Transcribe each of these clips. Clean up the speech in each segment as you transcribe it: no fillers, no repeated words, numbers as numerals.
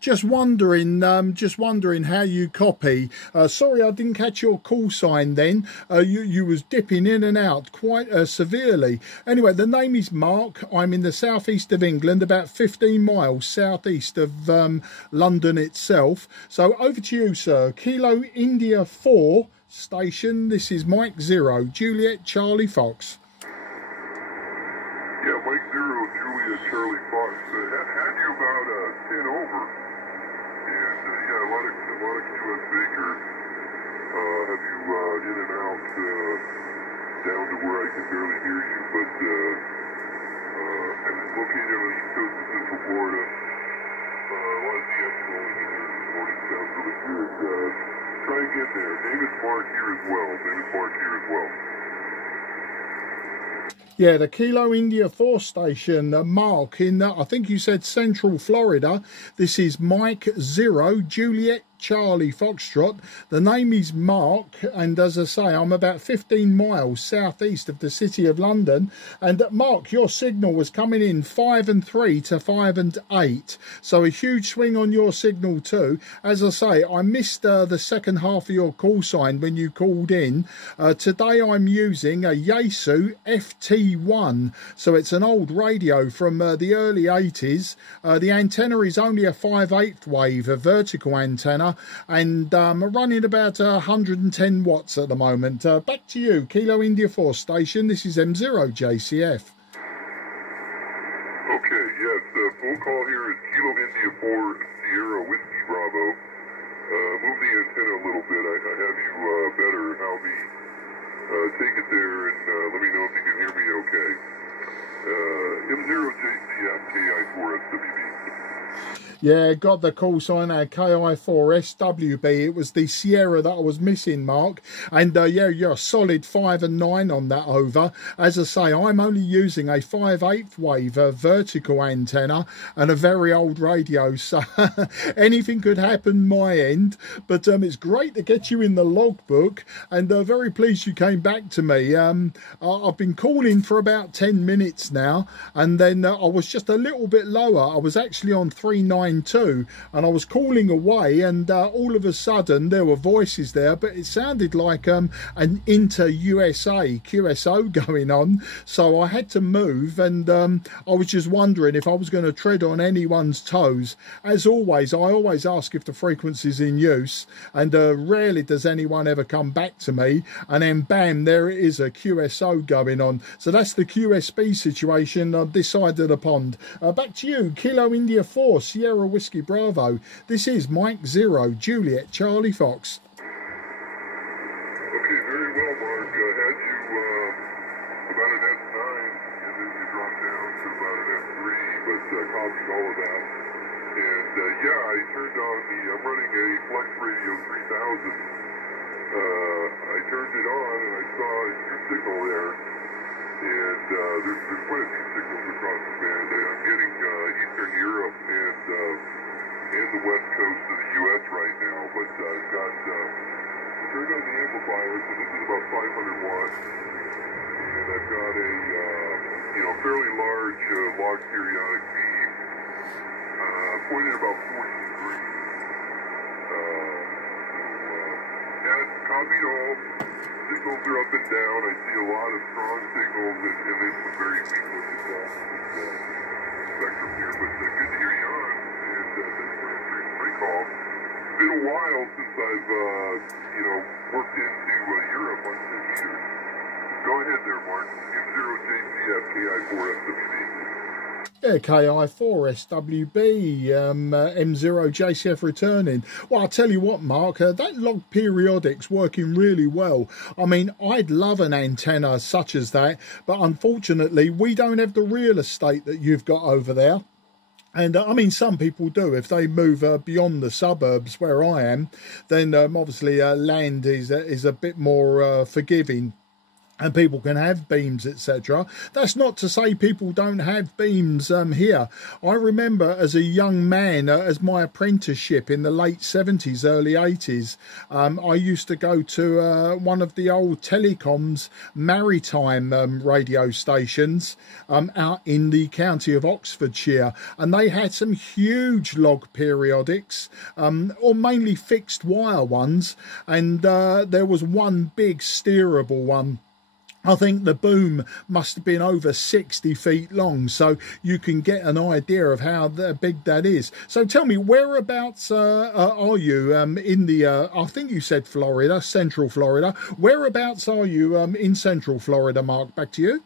Just wondering how you copy. Sorry, I didn't catch your call sign then. You was dipping in and out quite severely. Anyway, the name is Mark. I'm in the southeast of England, about 15 miles southeast of London itself. So over to you, sir. Kilo India 4 station. This is Mike 0, Juliet Charlie Fox. Yeah, Mike 0, Juliet Charlie Fox. Had you about 10 over, and yeah, a lot of QS Baker. Have you in and out down to where I can barely hear you, but and it's located on the east coast of Central Florida. A lot of DMs rolling in there this morning. Sounds really good. Try and get there. Name is Mark here as well. Yeah, the Kilo India 4 station, Mark, in, I think you said Central Florida. This is Mike 0, Juliet Charlie Foxtrot. The name is Mark, and as I say, I'm about 15 miles southeast of the city of London. And Mark, your signal was coming in 5 and 3 to 5 and 8, so a huge swing on your signal too. As I say, I missed the second half of your call sign when you called in. Today I'm using a Yaesu FT-ONE, so it's an old radio from the early 80s. The antenna is only a 5/8 wave, a vertical antenna, and running about 110 watts at the moment. Back to you, Kilo India 4 station. This is M0 JCF. Okay, yes, phone call here is Kilo India 4 Sierra Whiskey Bravo. Move the antenna a little bit. I have you better. Have me take it there and let me know if you can hear me okay. M0 JCF KI4SWB. Yeah, got the call sign KI4SWB. It was the Sierra that I was missing, Mark. And yeah, you're a solid 5 and 9 on that over. As I say, I'm only using a 5/8 wave, a vertical antenna, and a very old radio. So anything could happen my end. But it's great to get you in the logbook, and very pleased you came back to me. I've been calling for about 10 minutes now, and then I was just a little bit lower. I was actually on 392, and I was calling away, and all of a sudden there were voices there, but it sounded like an inter-USA QSO going on, so I had to move, and I was just wondering if I was going to tread on anyone's toes. As always, I always ask if the frequency's in use, and rarely does anyone ever come back to me, and then bam, there it is, a QSO going on. So that's the QSB situation on this side of the pond. Back to you, Kilo India 4 Sierra Whiskey Bravo. This is Mike 0, Juliet Charlie Fox. Okay, very well, Mark. Had you about an S9, and then you dropped down to about an S3, but copied all of that. And yeah, I turned on I'm running a Flex Radio 3000. I turned it on, and I saw your signal there. And there's quite a few signals across the band. I'm getting Eastern Europe and the west coast of the U.S. right now, but I've got turned on the amplifier, so this is about 500 watts, and I've got a fairly large log periodic beam pointed about 14 degrees. And copied all. Signals are up and down. I see a lot of strong signals and then some very weak ones as well. Spectrum here, but good to hear you on. And thanks for answering my call. It's been a while since I've worked into Europe on meters. Go ahead there, Mark. M0 JCF KI4SWB. Yeah, KI4SWB, M0 JCF returning. Well, I'll tell you what, Mark, that log periodic's working really well. I mean, I'd love an antenna such as that, but unfortunately, we don't have the real estate that you've got over there. And I mean, some people do. If they move beyond the suburbs where I am, then obviously land is a bit more forgiving. and people can have beams, etc. That's not to say people don't have beams here. I remember as a young man, as my apprenticeship in the late 70s, early 80s, I used to go to one of the old telecoms maritime radio stations out in the county of Oxfordshire, and they had some huge log periodics, or mainly fixed wire ones, and there was one big steerable one. I think the boom must have been over 60 feet long, so you can get an idea of how big that is. So tell me, whereabouts are you in the, I think you said Florida, Central Florida. Whereabouts are you in Central Florida, Mark? Back to you.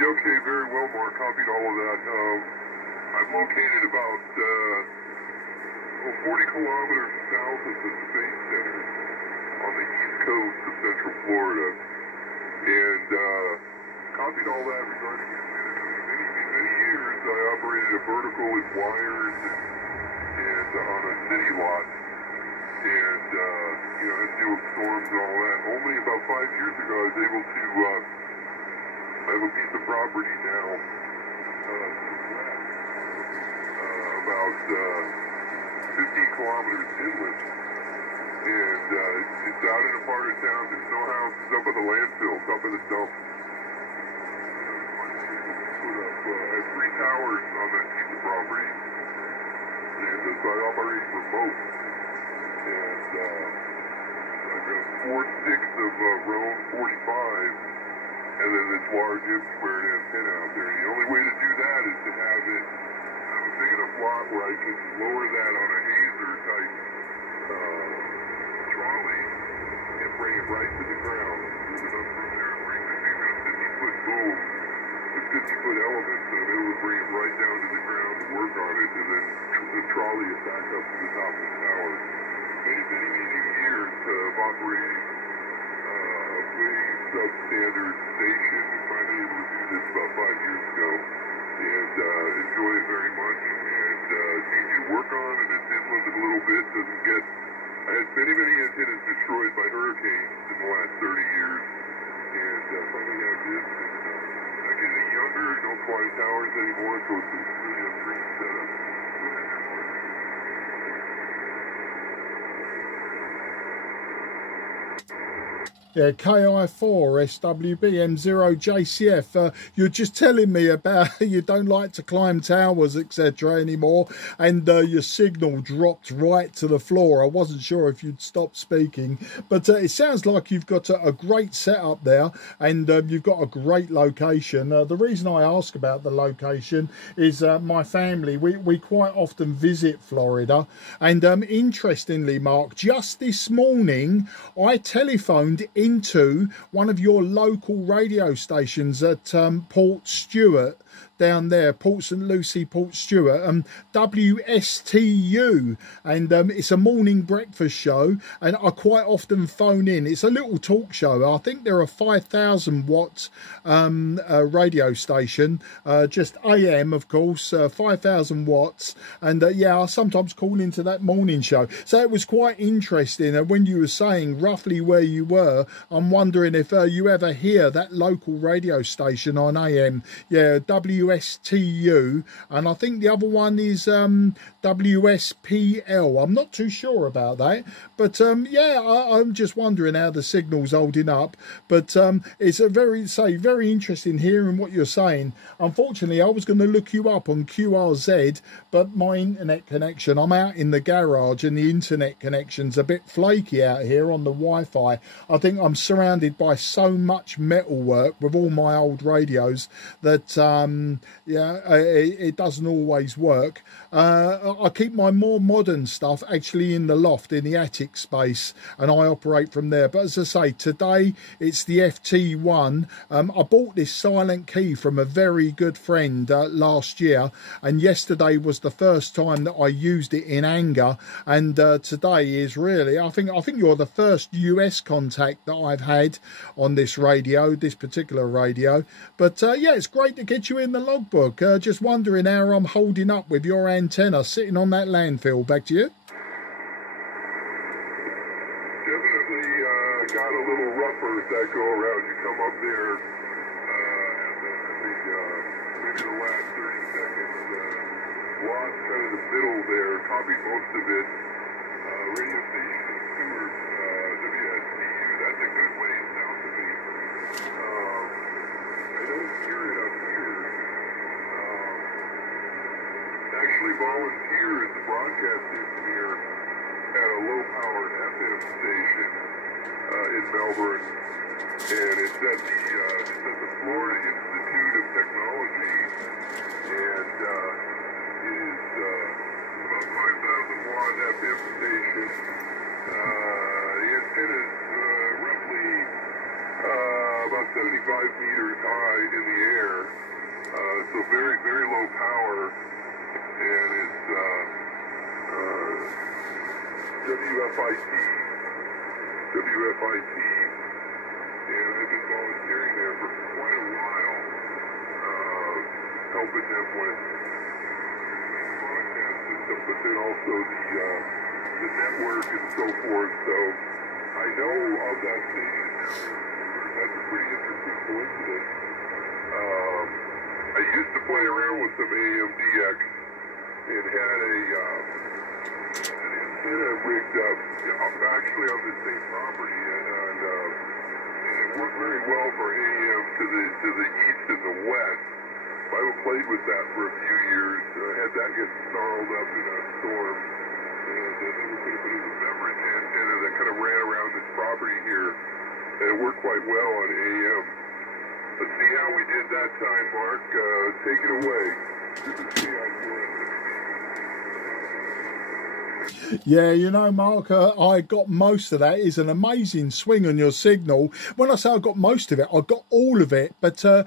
Yeah, okay, very well, Mark. Copied all of that. I'm located about 40 kilometers south of the Space Center on the east coast of Central Florida, and copied all that regarding many years. I operated a vertical with wires and on a city lot, and you know, had to deal with storms and all that. Only about 5 years ago, I was able to. I have a piece of property now, about 15 kilometers inland. And it's out in a part of town. There's no houses up at the landfill. It's up at the dump. I have 3 towers on that piece of property. And so I operate remote. And I've got 4 sticks of Roan 45, and then this large M-squared antenna out there. And the only way to do that is to have a big enough lot where I can lower that on a hazer type trolley and bring it right to the ground. There's enough room there to bring it. You've got a 50-foot boom with 50-foot elements, and I'm able to bring it right down to the ground and work on it, and then the trolley is back up to the top of the tower. Many years of operating a way substandard station, and finally able to do this about 5 years ago, and enjoy it very much, and it's easy to work on, and it's inland a little bit, doesn't get. I had many antennas destroyed by hurricanes in the last 30 years, and finally have this, and I'm getting younger, don't climb towers anymore, so it's really a dream setup. Yeah, KI4SWB M0JCF. You're just telling me about you don't like to climb towers, etc. anymore, and your signal dropped right to the floor. I wasn't sure if you'd stopped speaking, but it sounds like you've got a great setup there, and you've got a great location. The reason I ask about the location is my family, we quite often visit Florida, and interestingly, Mark, just this morning I telephoned into one of your local radio stations at Port Stewart, down there, Port St. Lucie, Port Stewart, WSTU, and it's a morning breakfast show, and I quite often phone in. It's a little talk show. I think they're a 5,000 watt radio station, just AM, of course, 5,000 watts, and yeah, I sometimes call into that morning show. So it was quite interesting, and when you were saying roughly where you were, I'm wondering if you ever hear that local radio station on AM. Yeah, WSTU, and I think the other one is WSPL. I'm not too sure about that, but yeah, I'm just wondering how the signal's holding up. But it's a very interesting hearing what you're saying. Unfortunately, I was going to look you up on QRZ, but my internet connection, I'm out in the garage, and the internet connection's a bit flaky out here on the Wi-Fi. I think I'm surrounded by so much metalwork with all my old radios that yeah, it doesn't always work. I keep my more modern stuff actually in the loft, in the attic space, and I operate from there. But as I say, today it's the FT-ONE. I bought this silent key from a very good friend last year, and yesterday was the first time that I used it in anger, and today is really, I think you're the first US contact that I've had on this radio, this particular radio. But yeah, it's great to get you in the logbook. Just wondering how I'm holding up with your antenna sitting on that landfill. Back to you. Definitely got a little rough first that go around. You come up there, and maybe the last 30 seconds, lost kind of the middle there, copied most of it. Radio station in Seward, WSCU, that's a good way south of me. I don't hear it up here. Actually volunteered as a broadcast engineer at a low-powered FM station in Melbourne, and it's at the Florida Institute of Technology, and it is about 5,000 watt FM station. The antenna is roughly about 75 meters high in the air, so very, very low power, and it's WFIT, and I've been volunteering there for quite a while, helping them with broadcast system, but then also the network and so forth. So I know of that station now. That's a pretty interesting coincidence. I used to play around with some AMDX and had an antenna rigged up, actually on the same property, and it worked very well for AM to the east and the west. I haven't played with that for a few years. Had that get snarled up in a storm, and then we put it as a beverage antenna that kind of ran around this property here, and it worked quite well on AM. Let's see how we did that time, Mark. Take it away. This is KI4SWB. Yeah, you know, Mark, I got most of that. It's an amazing swing on your signal. When I say I got most of it, I got all of it. But you're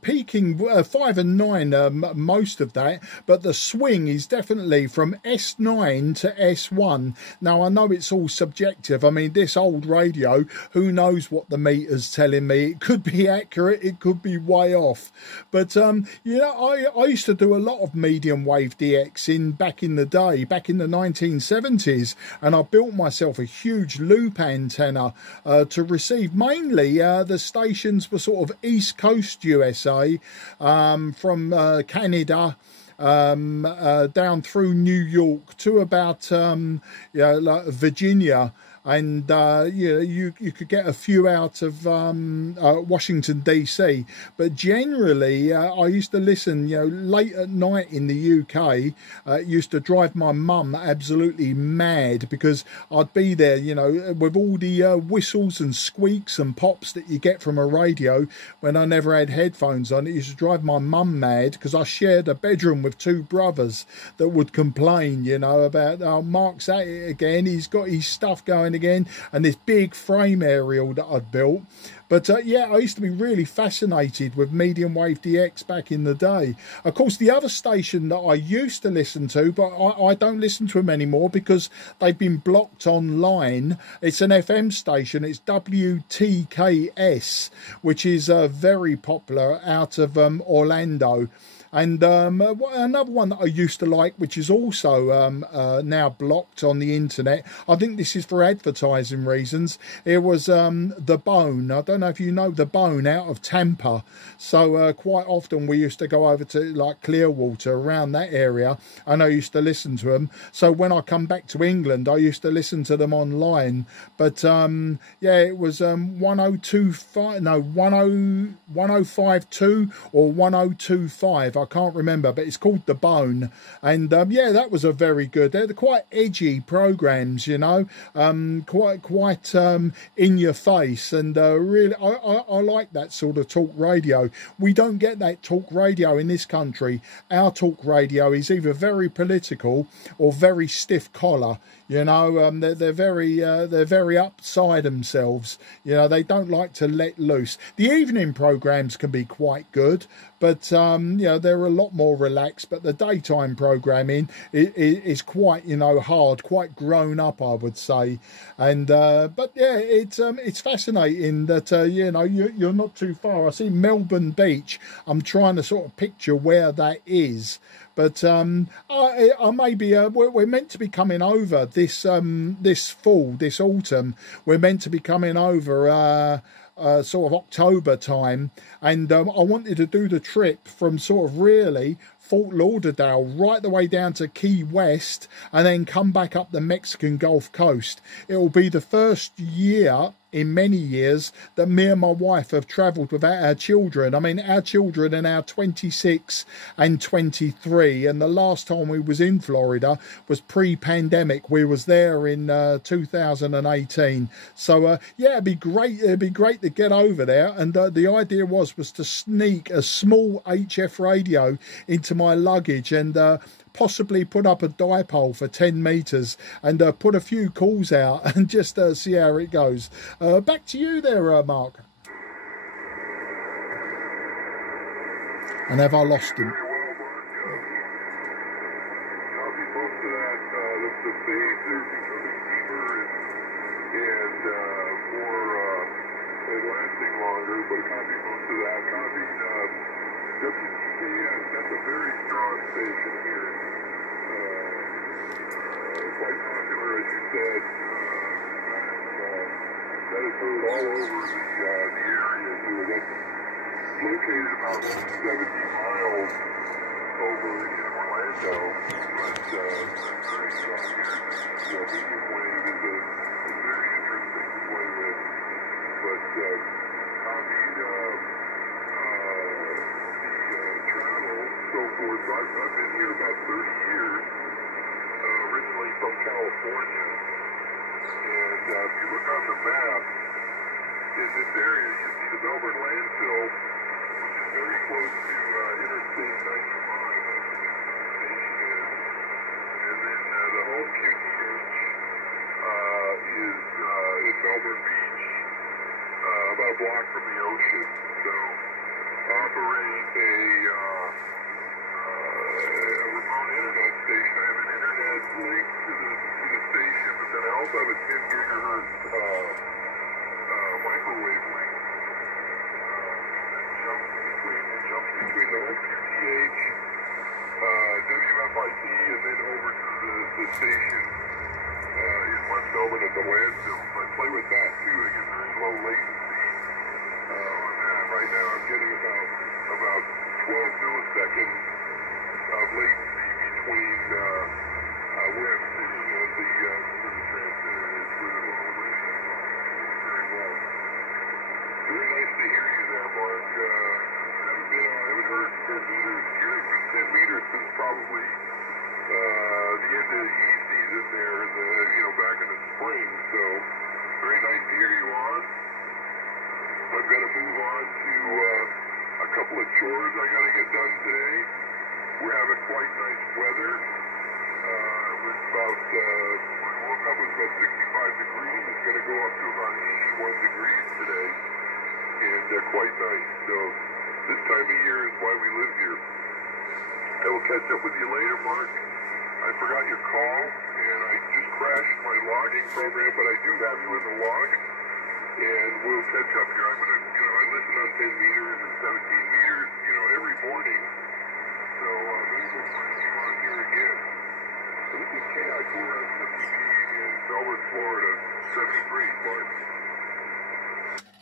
peaking 5 and 9, most of that. But the swing is definitely from S9 to S1. Now, I know it's all subjective. I mean, this old radio, who knows what the meter's telling me? It could be accurate. It could be way off. But, you know, I used to do a lot of medium wave DX back in the day, back in the 1970s, and I built myself a huge loop antenna to receive mainly the stations were sort of East Coast USA, from Canada down through New York to about like Virginia. And you could get a few out of Washington DC, but generally I used to listen late at night in the UK. It used to drive my mum absolutely mad because I'd be there with all the whistles and squeaks and pops that you get from a radio when I never had headphones on. It used to drive my mum mad because I shared a bedroom with two brothers that would complain about, oh, Mark's at it again, he's got his stuff going again, and this big frame aerial that I'd built. But yeah, I used to be really fascinated with medium wave DX back in the day. Of course, the other station that I used to listen to, but I don't listen to them anymore because they've been blocked online. It's an FM station. It's WTKS, which is very popular out of Orlando. And another one that I used to like, which is also now blocked on the internet, I think this is for advertising reasons, it was The Bone. I don't know if you know The Bone out of Tampa. So quite often we used to go over to like Clearwater, around that area, and I used to listen to them. So when I come back to England, I used to listen to them online. But yeah, it was 1052 or 1025. I can't remember, but it's called The Bone. And yeah, that was a very good, they're quite edgy programs, quite in your face, and really I like that sort of talk radio. We don't get that talk radio in this country. Our talk radio is either very political or very stiff collar. They're very upside themselves. They don't like to let loose. The evening programs can be quite good, but they're a lot more relaxed. But the daytime programming is quite hard, quite grown up, I would say. And but yeah, it's fascinating that you're not too far. I see Melbourne Beach. I'm trying to sort of picture where that is But I maybe we're meant to be coming over this this fall, this autumn. We're meant to be coming over sort of October time, and I wanted to do the trip from sort of really Fort Lauderdale right the way down to Key West, and then come back up the Mexican Gulf Coast. It will be the first year in many years that me and my wife have travelled without our children. I mean, our children are now 26 and 23, and the last time we was in Florida was pre-pandemic. We was there in 2018. So yeah, it'd be great to get over there. And the idea was to sneak a small HF radio into my luggage and possibly put up a dipole for 10 meters and put a few calls out and just see how it goes. Back to you there, Mark. And have I lost him? Very well, Mark. Copy most of that. The fades are becoming deeper and more and lasting longer, but copy most of that. Copy WTKS, that's a very strong station here. Quite popular, as you said. That is heard all over the area here. That's located about 70 miles over in Orlando, but that's very strong here. Medium wave is very interesting to play with, but copied the travel, so forth. I've been here about 30 years. Originally from California, and if you look on the map in this area, you see the Melbourne landfill, which is very close to Interstate 95, that's where the station is, and then the home QTH is in Melbourne Beach, about a block from the ocean. So operate a remote internet station. I have an internet link to the station, but then I also have a 10 gigahertz microwave link that jumps between the home QTH, WFIT, and then over to the station in West Melbourne at the landfill. So I play with that too. I get very low latency on that. Right now I'm getting about 12 milliseconds of latency between where I'm sitting and where the transmitter is, where the radio is on. Very well. Very nice to hear you there, Mark. I haven't heard 10 meters. Hearing from 10 meters since probably the end of the heat season there, back in the spring. So very nice to hear you on. I'm going to move on to a couple of chores I got to get done today. We're having quite nice weather. It's about, when I woke up, it was about 65 degrees. It's going to go up to about 81 degrees today, and quite nice. So this time of year is why we live here. I will catch up with you later, Mark. I forgot your call, and I just crashed my logging program, but I do have you in the log, and we'll catch up here. I'm going to, I listen on 10 meters and 17 meters, every morning. So maybe we'll find you on here again. So this is KI4SWB in Melbourne, Florida. 73, Mark.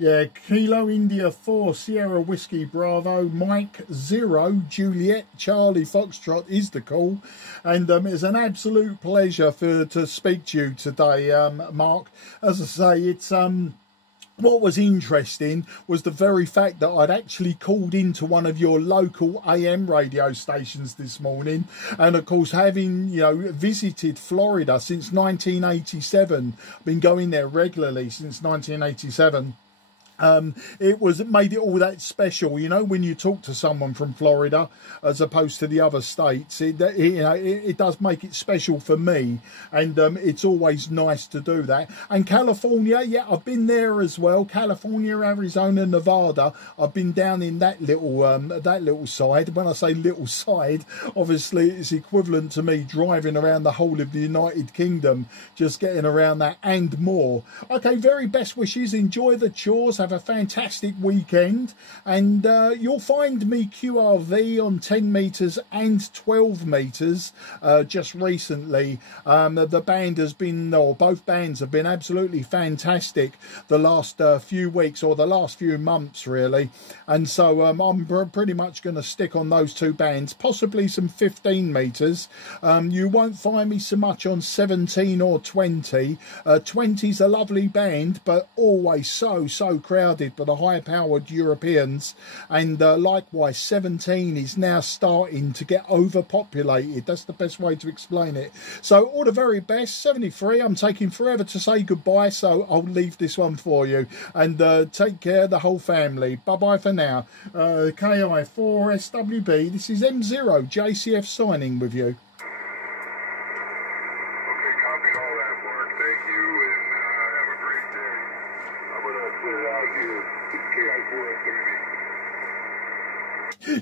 Yeah, Kilo India 4 Sierra Whiskey Bravo Mike 0 Juliet Charlie Foxtrot is the call, and it's an absolute pleasure to speak to you today, Mark. As I say, it's what was interesting was the very fact that I'd actually called into one of your local AM radio stations this morning, and of course having visited Florida since 1987, been going there regularly since 1987. It made it all that special, when you talk to someone from Florida as opposed to the other states. It does make it special for me, and it's always nice to do that. And California, yeah, I've been there as well. California, Arizona, Nevada. I've been down in that little side. When I say little side, obviously it's equivalent to me driving around the whole of the United Kingdom, just getting around that and more. Okay, very best wishes. Enjoy the chores. Have have a fantastic weekend, and you'll find me QRV on 10 metres and 12 metres just recently. The band has been, or both bands have been absolutely fantastic the last few weeks, or the last few months really, and so I'm pretty much going to stick on those two bands, possibly some 15 metres. You won't find me so much on 17 or 20. 20's a lovely band, but always so crowded by the high-powered Europeans, and likewise 17 is now starting to get overpopulated. That's the best way to explain it. So all the very best. 73, I'm taking forever to say goodbye, so I'll leave this one for you, and take care, the whole family. Bye bye for now. KI4SWB, this is M0 JCF signing with you.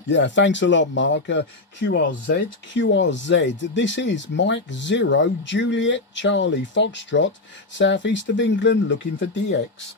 Yeah, thanks a lot, Mark. QRZ. This is Mike 0 Juliet Charlie Foxtrot, southeast of England, looking for DX.